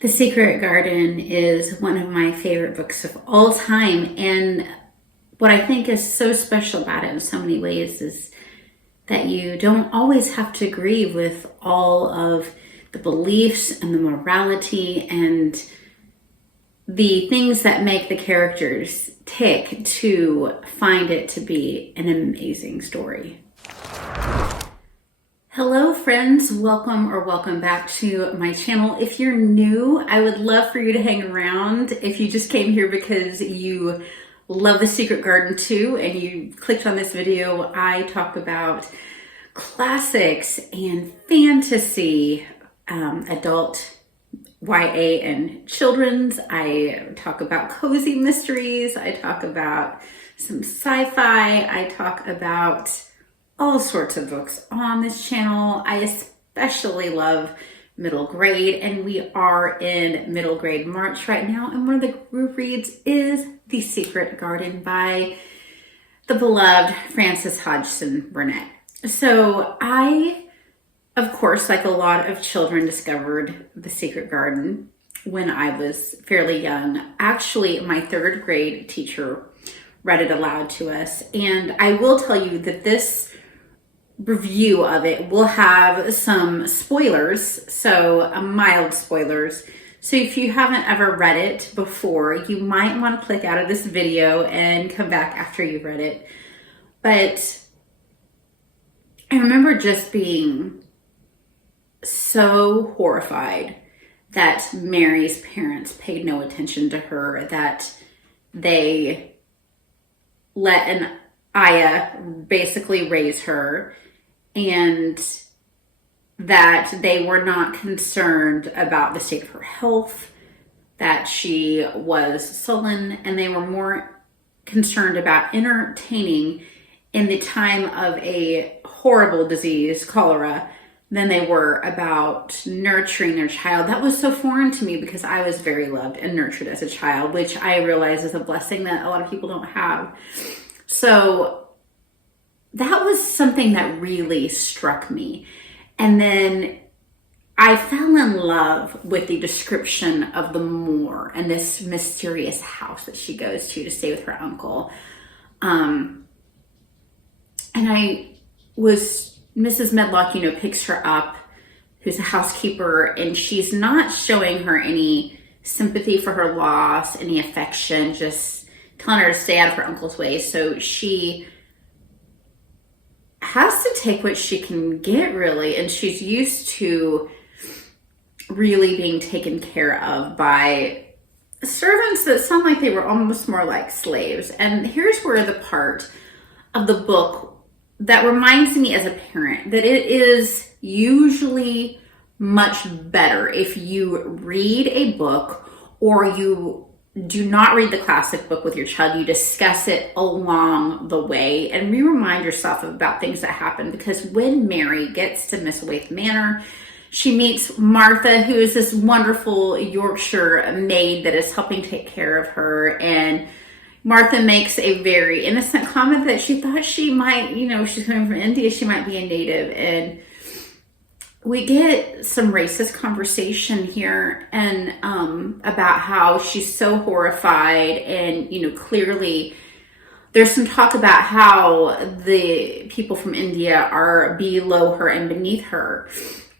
The Secret Garden is one of my favorite books of all time. And what I think is so special about it in so many ways is that you don't always have to agree with all of the beliefs and the morality and the things that make the characters tick to find it to be an amazing story. Hello friends, welcome back to my channel. If you're new, I would love for you to hang around. If you just came here because you love The Secret Garden too and you clicked on this video, I talk about classics and fantasy, adult YA and children's. I talk about cozy mysteries. I talk about some sci-fi. I talk about all sorts of books on this channel. I especially love middle grade, and we are in middle grade March right now, and one of the group reads is The Secret Garden by the beloved Frances Hodgson Burnett. So I, of course, like a lot of children, discovered The Secret Garden when I was fairly young. Actually, my third grade teacher read it aloud to us, and I will tell you that this review of it will have some spoilers, so mild spoilers. So if you haven't ever read it before, you might want to click out of this video and come back after you've read it. But I remember just being so horrified that Mary's parents paid no attention to her, that they let an Aya basically raise her, and that they were not concerned about the state of her health, that she was sullen, and they were more concerned about entertaining in the time of a horrible disease, cholera, than they were about nurturing their child. That was so foreign to me because I was very loved and nurtured as a child, which I realize is a blessing that a lot of people don't have. So that was something that really struck me. And then I fell in love with the description of the moor and this mysterious house that she goes to stay with her uncle. And Mrs. Medlock, picks her up, who's a housekeeper, and she's not showing her any sympathy for her loss, any affection, just telling her to stay out of her uncle's way. So she has to take what she can get, really, and she's used to really being taken care of by servants that sound like they were almost more like slaves. And here's where the part of the book that reminds me as a parent that it is usually much better if you read a book, or you do not read the classic book with your child. You discuss it along the way and remind yourself about things that happen, because when Mary gets to Miss Waite Manor, she meets Martha, who is this wonderful Yorkshire maid that is helping take care of her. And Martha makes a very innocent comment that she thought she might, she's coming from India, she might be a native. And we get some racist conversation here, and about how she's so horrified, and clearly there's some talk about how the people from India are below her and beneath her.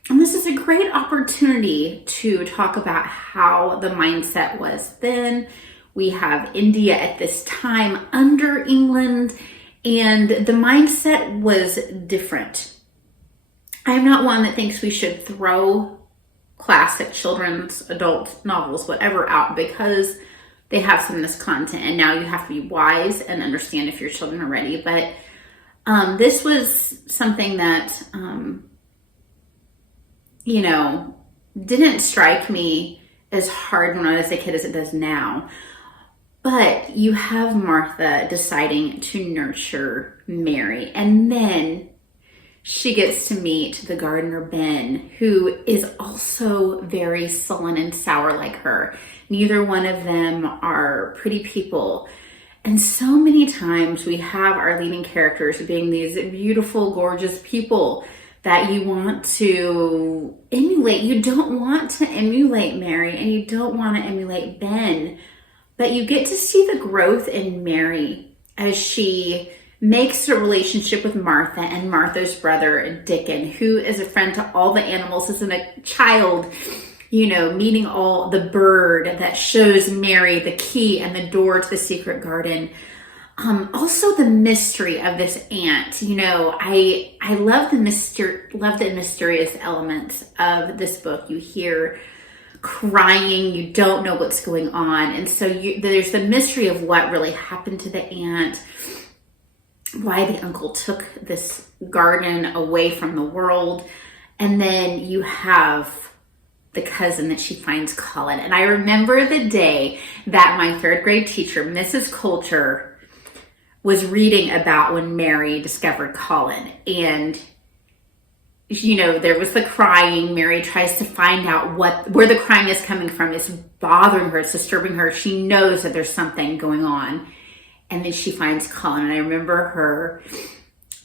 And this is a great opportunity to talk about how the mindset was then. We have India at this time under England, and the mindset was different. I'm not one that thinks we should throw classic children's, adult novels, whatever, out because they have some of this content, and now you have to be wise and understand if your children are ready. But this was something that, didn't strike me as hard when I was a kid as it does now. But you have Martha deciding to nurture Mary, and then she gets to meet the gardener Ben, who is also very sullen and sour like her. Neither one of them are pretty people. And so many times we have our leading characters being these beautiful, gorgeous people that you want to emulate. You don't want to emulate Mary, and you don't want to emulate Ben, but you get to see the growth in Mary as she makes a relationship with Martha and Martha's brother, Dickon, who is a friend to all the animals as a child, meeting all the bird that shows Mary the key and the door to the secret garden. Also the mystery of this aunt. I love the mysterious elements of this book. You hear crying, you don't know what's going on. And so there's the mystery of what really happened to the aunt, why the uncle took this garden away from the world. And then you have the cousin that she finds, Colin. And I remember the day that my third grade teacher, Mrs. Coulter, was reading about when Mary discovered Colin. And there was the crying. Mary tries to find out where the crying is coming from. It's bothering her. It's disturbing her. She knows that there's something going on. And then she finds Colin. And I remember her,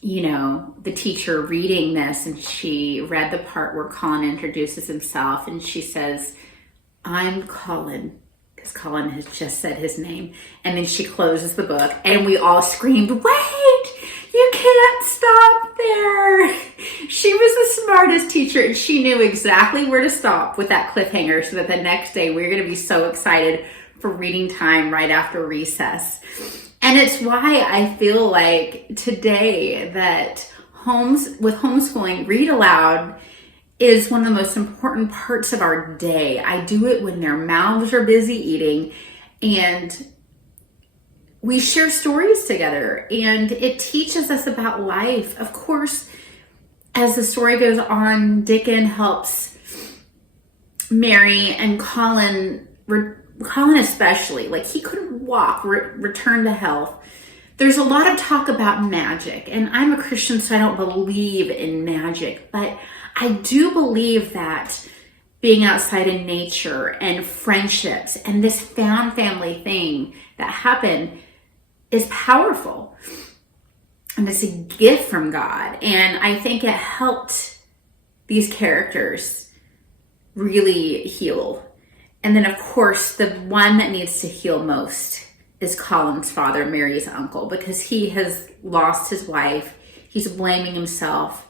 the teacher reading this, and she read the part where Colin introduces himself. And she says, "I'm Colin," because Colin has just said his name. And then she closes the book. And we all screamed, "Wait! You can't stop there." She was the smartest teacher, and she knew exactly where to stop with that cliffhanger so that the next day we were going to be so excited for reading time right after recess. And it's why I feel like today that with homeschooling, read aloud is one of the most important parts of our day. I do it when their mouths are busy eating, and we share stories together, and it teaches us about life. Of course, as the story goes on, Dickon helps Mary, and Colin especially, like he couldn't walk, return to health. There's a lot of talk about magic, and I'm a Christian, so I don't believe in magic, but I do believe that being outside in nature and friendships and this found family thing that happened is powerful. And it's a gift from God. And I think it helped these characters really heal. And then, of course, the one that needs to heal most is Colin's father, Mary's uncle, because he has lost his wife. He's blaming himself.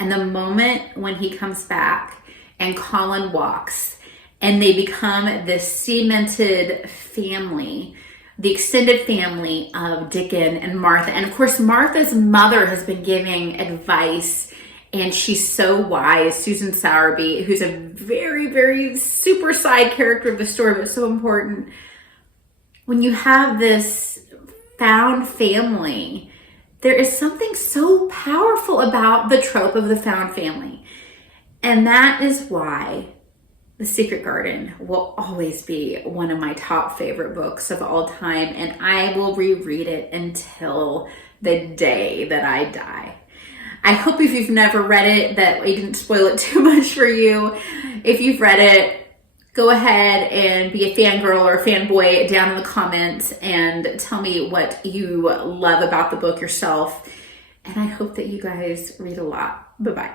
And the moment when he comes back and Colin walks and they become this cemented family, the extended family of Dickon and Martha. And of course, Martha's mother has been giving advice, and she's so wise. Susan Sowerby, who's a very, very super side character of the story, but so important. When you have this found family, there is something so powerful about the trope of the found family. And that is why The Secret Garden will always be one of my top favorite books of all time, and I will reread it until the day that I die. I hope if you've never read it that I didn't spoil it too much for you. If you've read it, go ahead and be a fangirl or a fanboy down in the comments and tell me what you love about the book yourself. And I hope that you guys read a lot. Bye-bye.